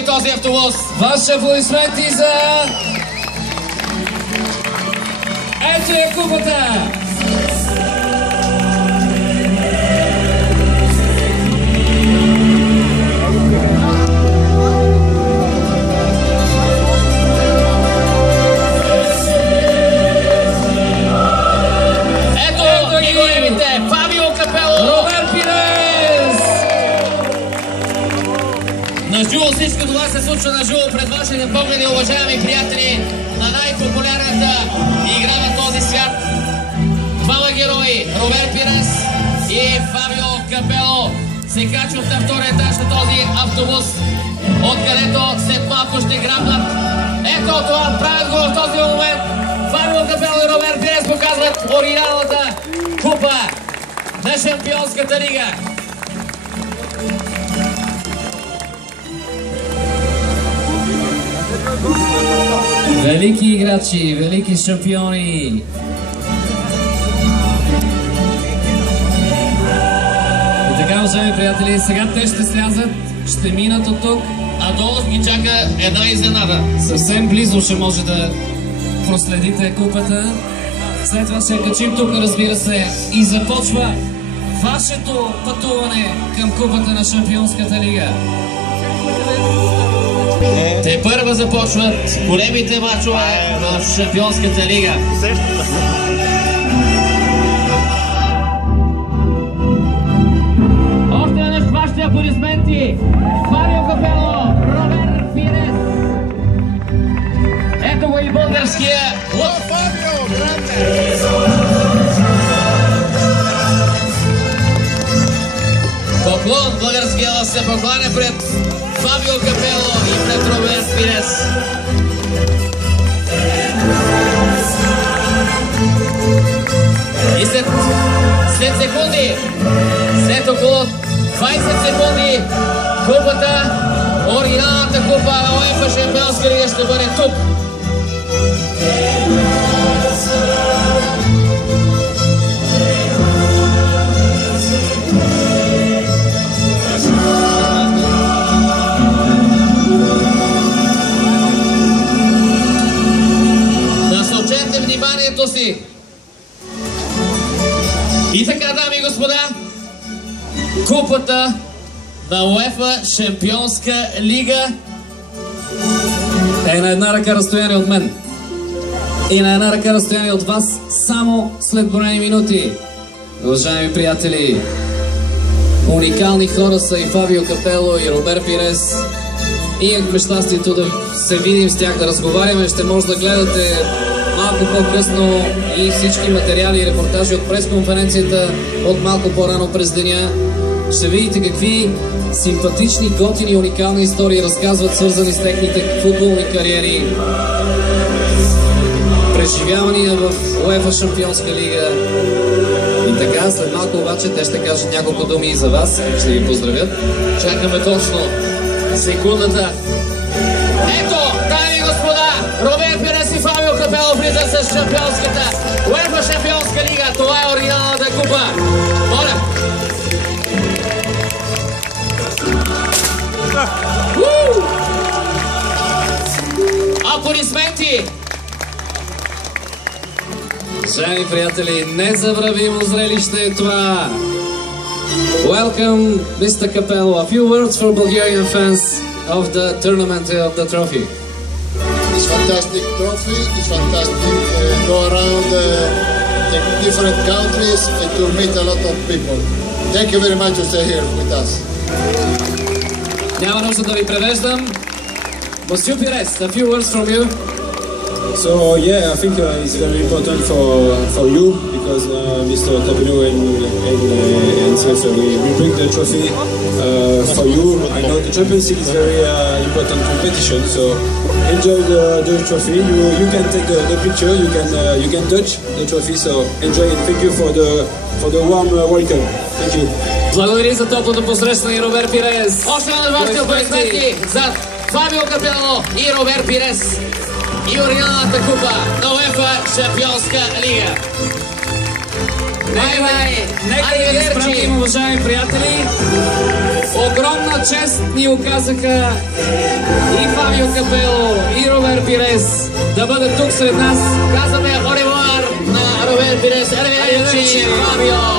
и този автобус. Ваши аплодисменти за... Ето е купата! Ето ги го имате! Фабио Капело! Робер Пирес! Наживо всичко това се случва наживо пред вашите погледи, уважаеми приятели, на най-популярната игра на този свят. Двама герои, Робер Пирес и Фабио Капело, се качват на втория етаж на този автобус, откъдето след малко ще грабнат. Ето това, правят го в този момент. Фабио Капело и Робер Пирес показват оригиналната купа на Шампионската лига. Велики играчи, велики шампиони. И така, уважаеми приятели, сега те ще слязат, ще минат от тук. А долу ги чака една изненада. Съвсем близо ще може да проследите купата. След това ще качим тук, разбира се, и започва вашето пътуване към купата на Шампионската лига. Те първа започват големите мачове в Шампионската лига. Още веднъж вашите аплодисменти! Фабио Капело, Робер Пирес. Ето го и българския лъв. Поклон, българския лъв се покланя пред Фабио Капело и пред Робер Пирес. И след секунди, след около 20 секунди, купата, оригиналната купа на УЕФА Шампионска лига ще бъде тук. Насочете вниманието си. И така, дами и господа, купата на УЕФА Шампионска лига е на една ръка разстояние от мен и на една ръка разстояние от вас само след броени минути. Уважаеми приятели, уникални хора са и Фабио Капело и Робер Пирес. Имахме щастието да се видим с тях, да разговаряме. Ще може да гледате малко по-късно и всички материали и репортажи от пресконференцията от малко по-рано през деня. Ще видите какви симпатични, готини и уникални истории разказват, свързани с техните футболни кариери. Преживявания в УЕФА Шампионска лига. И така, след малко обаче те ще кажат няколко думи и за вас. Ще ви поздравят. чакаме точно секундата. Ето, дами и господа, Робер Пирес и Фабио Капело влизат с Шампионската УЕФА Шампионска лига. Това е оригиналната купа. Моля! Аплодисменти! Уважаеми приятели, незабравимо зрелище е това. Welcome, Mr. Capello. A few words for Bulgarian fans of the tournament, of the trophy. It's fantastic trophy. It's fantastic go around the different countries and to meet a lot of people. Thank you very much to stay here with us. Няма нужда да ви превеждам. Monsieur Pires, a few words from you. So yeah, I think it's very important for you because Mr. Capello and Spencer, we bring the trophy for you. I know the Champions League is very important competition, so enjoy the trophy. You can take the picture, you can touch the trophy, so enjoy it. Thank you for the warm welcome. Thank you. Благодаря за топлото посрещане, Робер Пирес. Още на вашите аплодисменти за Фабио Капело и Робер Пирес и оригиналната купа на УЕФА Шампионска лига. Нека да ги изпратим, уважаеми приятели. Огромна чест ни оказаха и Фабио Капело, и Робер Пирес да бъдат тук сред нас. Казваме оревуар на Робер Пирес. Arrivederci, Фабио!